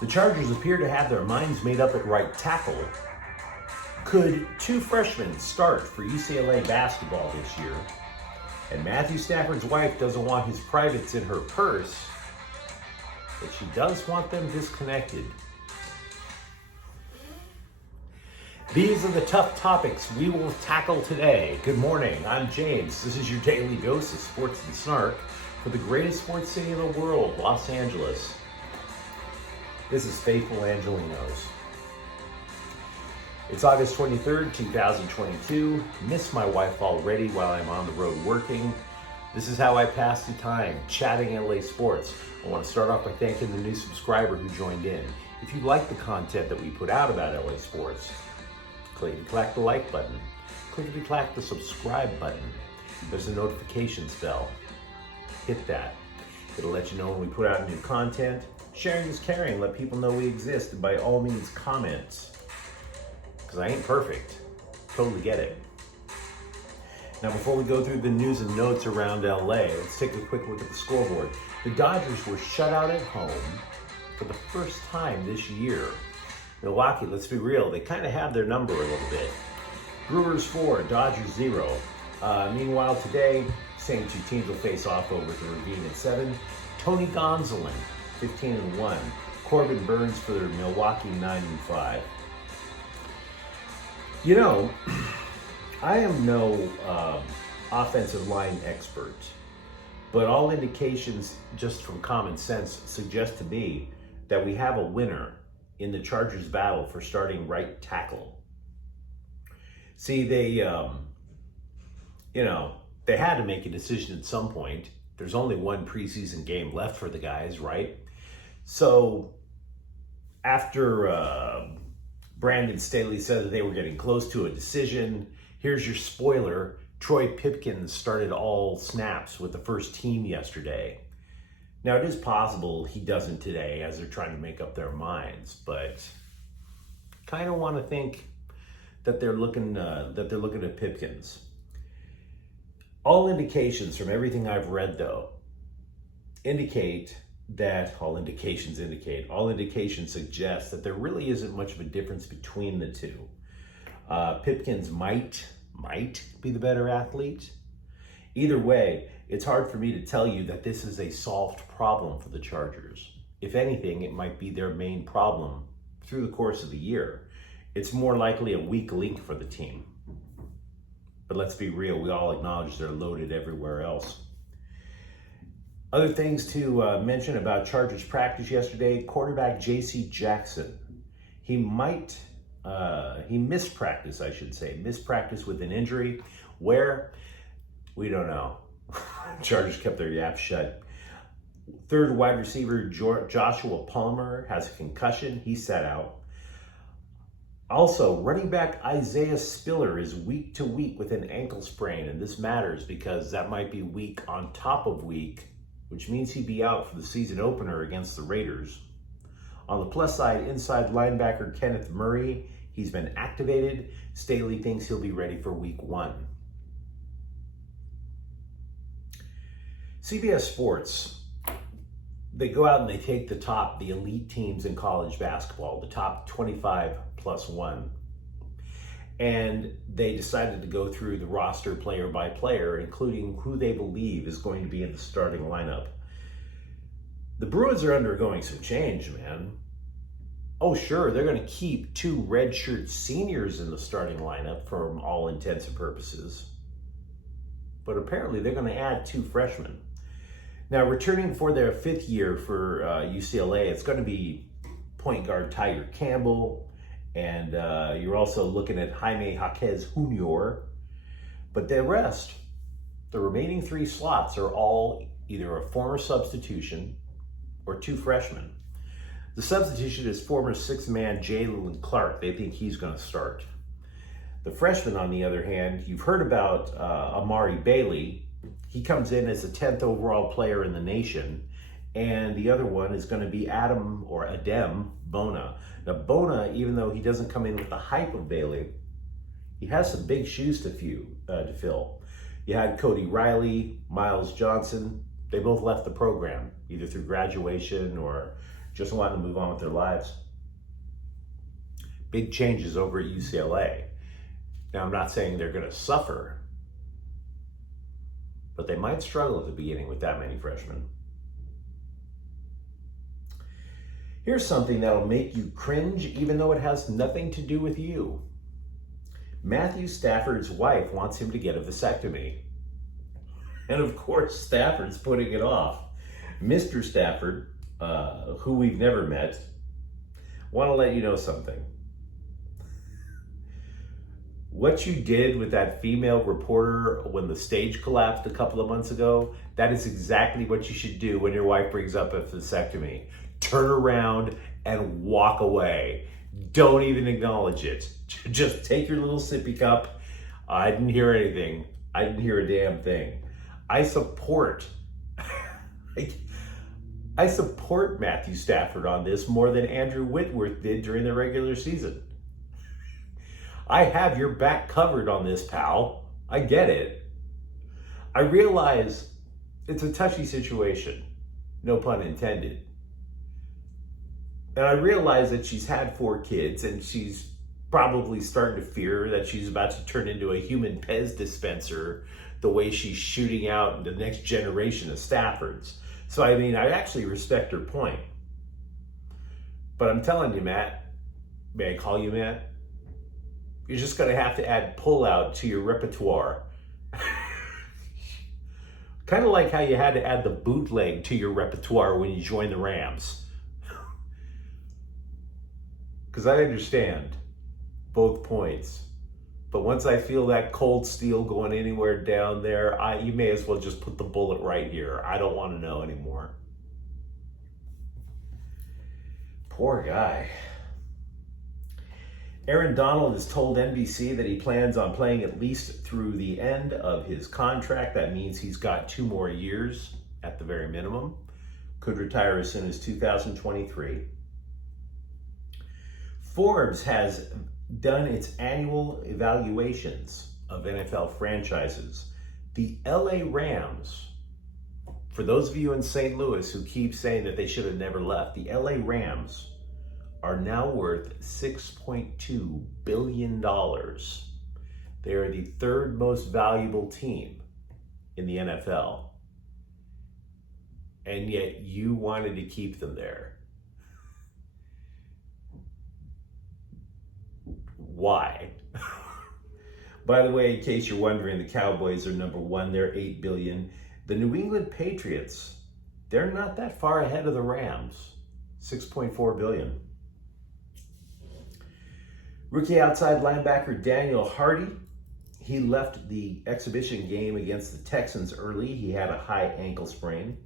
The Chargers appear to have their minds made up at right tackle. Could two freshmen start for UCLA basketball this year? And Matthew Stafford's wife doesn't want his privates in her purse, but she does want them disconnected. These are the tough topics we will tackle today. Good morning, I'm James. This is your daily dose of sports and snark for the greatest sports city in the world, Los Angeles. This is faithful Angelenos. It's August 23rd, 2022. Miss my wife already while I'm on the road working. This is how I pass the time, chatting LA sports. I want to start off by thanking the new subscriber who joined in. If you like the content that we put out about LA sports, click the like button. Click the subscribe button. There's a notifications bell. Hit that. It'll let you know when we put out new content. Sharing is caring. Let people know we exist. And by all means, comments. Because I ain't perfect. Totally get it. Now, before we go through the news and notes around LA, let's take a quick look at the scoreboard. The Dodgers were shut out at home for the first time this year. Milwaukee, let's be real, they kind of have their number a little bit. Brewers 4, Dodgers 0. Meanwhile, today, same two teams will face off over the Ravine at 7. Tony Gonsolin, 15-1. Corbin Burns for the Milwaukee 9-5. You know, I am no offensive line expert, but all indications just from common sense suggest to me that we have a winner in the Chargers' battle for starting right tackle. See, they had to make a decision at some point. There's only one preseason game left for the guys, right? So after Brandon Staley said that they were getting close to a decision, here's your spoiler. Troy Pipkins started all snaps with the first team yesterday. Now, it is possible he doesn't today as they're trying to make up their minds, but kind of want to think that they're looking at Pipkins. All indications from everything I've read, though, all indications suggest that there really isn't much of a difference between the two. Pipkins might be the better athlete. Either way, it's hard for me to tell you that this is a solved problem for the Chargers. If anything, it might be their main problem through the course of the year. It's more likely a weak link for the team. But let's be real, we all acknowledge they're loaded everywhere else. Other things to mention about Chargers practice yesterday, quarterback J.C. Jackson. He missed practice, missed practice with an injury. Where? We don't know. Chargers kept their yap shut. Third wide receiver Joshua Palmer has a concussion. He sat out. Also, running back Isaiah Spiller is week to week with an ankle sprain, and this matters because that might be week on top of week, which means he'd be out for the season opener against the Raiders. On the plus side, inside linebacker Kenneth Murray, he's been activated. Staley thinks he'll be ready for week 1. CBS Sports, they go out and they take the elite teams in college basketball, the top 25 plus 1. And they decided to go through the roster player by player, including who they believe is going to be in the starting lineup. The Bruins are undergoing some change, man. Oh, sure, they're going to keep 2 redshirt seniors in the starting lineup for all intents and purposes. But apparently they're going to add 2 freshmen. Now, returning for their 5th year for UCLA, it's going to be point guard Tiger Campbell, and you're also looking at Jaime Jaquez Jr. But the remaining 3 slots are all either a former substitution or 2 freshmen. The substitution is former 6th-man Jalen Clark. They think he's going to start. The freshman, on the other hand, you've heard about Amari Bailey. He comes in as the 10th overall player in the nation. And the other one is going to be Adem Bona. Now, Bona, even though he doesn't come in with the hype of Bailey, he has some big shoes to fill. You had Cody Riley, Miles Johnson. They both left the program, either through graduation or just wanting to move on with their lives. Big changes over at UCLA. Now, I'm not saying they're going to suffer, but they might struggle at the beginning with that many freshmen. Here's something that'll make you cringe, even though it has nothing to do with you. Matthew Stafford's wife wants him to get a vasectomy. And of course, Stafford's putting it off. Mr. Stafford, who we've never met, want to let you know something. What you did with that female reporter when the stage collapsed a couple of months ago, that is exactly what you should do when your wife brings up a vasectomy. Turn around and walk away. Don't even acknowledge it. Just take your little sippy cup. I didn't hear anything. I didn't hear a damn thing. I support Matthew Stafford on this more than Andrew Whitworth did during the regular season. I have your back covered on this, pal. I get it. I realize it's a touchy situation. No pun intended. And I realize that she's had 4 kids and she's probably starting to fear that she's about to turn into a human Pez dispenser the way she's shooting out the next generation of Staffords. So, I mean, I actually respect her point. But I'm telling you, Matt, may I call you Matt? You're just going to have to add pull-out to your repertoire. Kind of like how you had to add the bootleg to your repertoire when you joined the Rams. Because I understand both points. But once I feel that cold steel going anywhere down there, you may as well just put the bullet right here. I don't want to know anymore. Poor guy. Aaron Donald has told NBC that he plans on playing at least through the end of his contract. That means he's got 2 more years at the very minimum. Could retire as soon as 2023. Forbes has done its annual evaluations of NFL franchises. The LA Rams, for those of you in St. Louis who keep saying that they should have never left, the LA Rams are now worth $6.2 billion. They are the 3rd most valuable team in the NFL. And yet you wanted to keep them there. Why? By the way, in case you're wondering, the Cowboys are number 1. They're $8 billion. The New England Patriots, they're not that far ahead of the Rams. $6.4 billion. Rookie outside linebacker Daniel Hardy, he left the exhibition game against the Texans early. He had a high ankle sprain.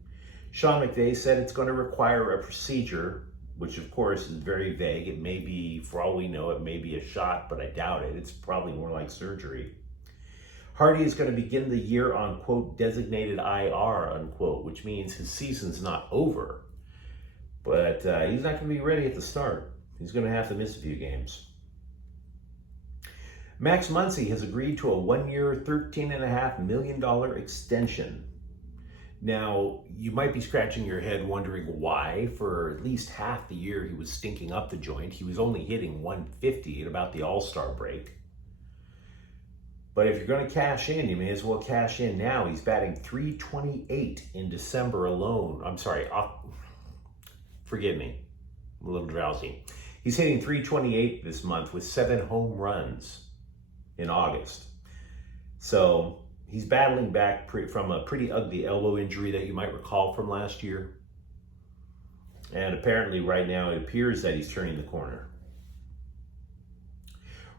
Sean McVay said it's going to require a procedure, which of course is very vague. It may be, for all we know, it may be a shot, but I doubt it. It's probably more like surgery. Hardy is going to begin the year on, quote, designated IR, unquote, which means his season's not over. But he's not going to be ready at the start. He's going to have to miss a few games. Max Muncy has agreed to a 1-year, $13.5 million extension. Now, you might be scratching your head wondering why. For at least half the year, he was stinking up the joint. He was only hitting 150 at about the All-Star break. But if you're going to cash in, you may as well cash in now. He's batting .328 in December alone. I'm sorry, forgive me, I'm a little drowsy. He's hitting .328 this month with 7 home runs in August. So he's battling back from a pretty ugly elbow injury that you might recall from last year. And apparently right now it appears that he's turning the corner.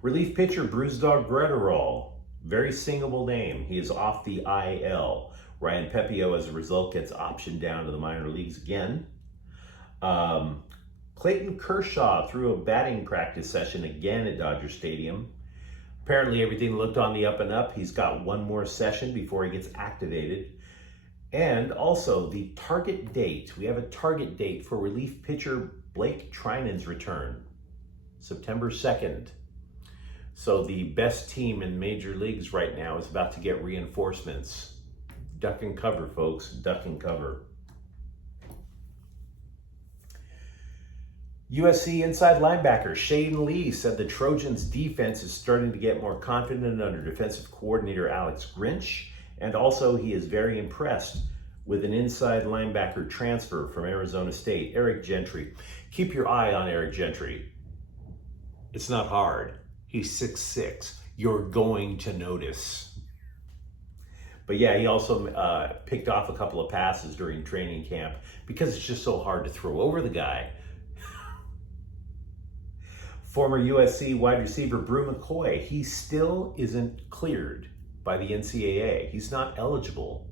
Relief pitcher Bruce Dog Gretterall, very singable name. He is off the IL. Ryan Pepio, as a result, gets optioned down to the minor leagues again. Clayton Kershaw threw a batting practice session again at Dodger Stadium. Apparently everything looked on the up and up. He's got 1 more session before he gets activated. And also the target date. We have a target date for relief pitcher Blake Trinan's return, September 2nd. So the best team in major leagues right now is about to get reinforcements. Duck and cover, folks, duck and cover. USC inside linebacker Shaden Lee said the Trojans' defense is starting to get more confident under defensive coordinator Alex Grinch, and also he is very impressed with an inside linebacker transfer from Arizona State, Eric Gentry. Keep your eye on Eric Gentry. It's not hard. He's 6'6". You're going to notice. But yeah, he also picked off a couple of passes during training camp because it's just so hard to throw over the guy. Former USC wide receiver Brew McCoy, he still isn't cleared by the NCAA. He's not eligible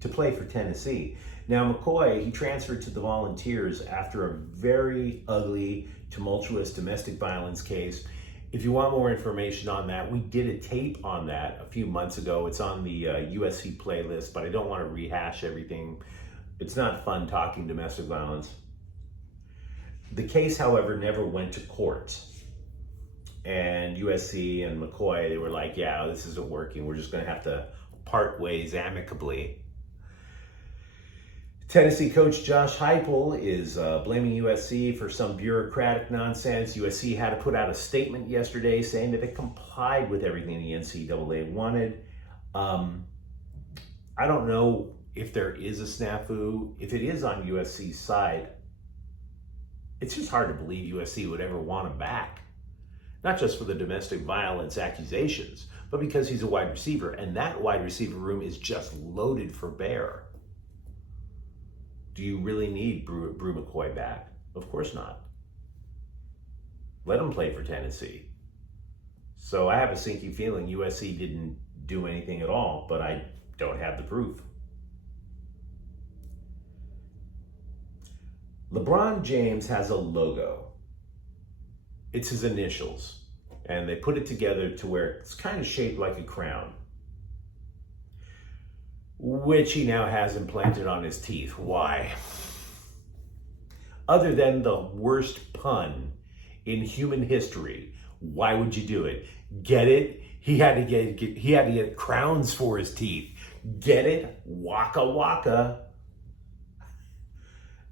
to play for Tennessee. Now McCoy, he transferred to the Volunteers after a very ugly, tumultuous domestic violence case. If you want more information on that, we did a tape on that a few months ago. It's on the USC playlist, but I don't want to rehash everything. It's not fun talking domestic violence. The case, however, never went to court. And USC and McCoy, they were like, yeah, this isn't working. We're just going to have to part ways amicably. Tennessee coach Josh Heupel is blaming USC for some bureaucratic nonsense. USC had to put out a statement yesterday saying that it complied with everything the NCAA wanted. I don't know if there is a snafu. If it is on USC's side, it's just hard to believe USC would ever want him back. Not just for the domestic violence accusations, but because he's a wide receiver, and that wide receiver room is just loaded for bear. Do you really need Brew McCoy back? Of course not. Let him play for Tennessee. So I have a sinking feeling USC didn't do anything at all, but I don't have the proof. LeBron James has a logo. It's his initials, and they put it together to where it's kind of shaped like a crown, which he now has implanted on his teeth. Why? Other than the worst pun in human history, why would you do it? Get it? He had to get crowns for his teeth. Get it? Waka waka.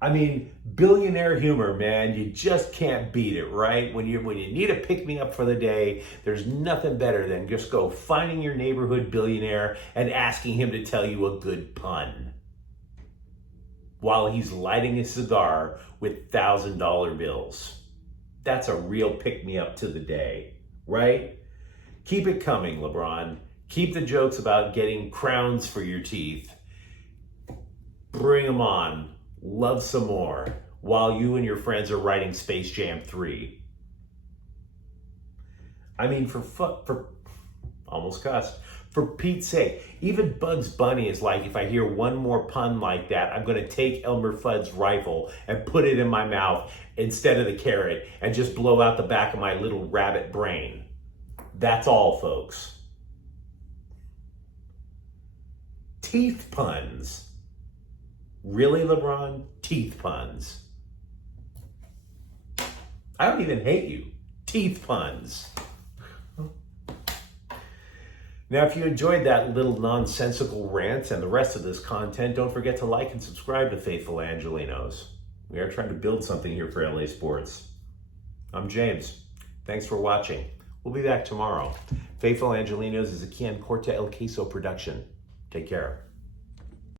I mean, billionaire humor, man, you just can't beat it, right? When you need a pick-me-up for the day, there's nothing better than just go finding your neighborhood billionaire and asking him to tell you a good pun while he's lighting a cigar with $1,000 bills. That's a real pick-me-up to the day, right? Keep it coming, LeBron. Keep the jokes about getting crowns for your teeth. Bring them on. Love some more while you and your friends are writing Space Jam 3. I mean, for almost cussed. For Pete's sake, even Bugs Bunny is like, if I hear one more pun like that, I'm going to take Elmer Fudd's rifle and put it in my mouth instead of the carrot and just blow out the back of my little rabbit brain. That's all, folks. Teeth puns. Really, LeBron? Teeth puns. I don't even hate you. Teeth puns. Now, if you enjoyed that little nonsensical rant and the rest of this content, don't forget to like and subscribe to Faithful Angelenos. We are trying to build something here for LA Sports. I'm James. Thanks for watching. We'll be back tomorrow. Faithful Angelenos is a Kian Corta El Queso production. Take care.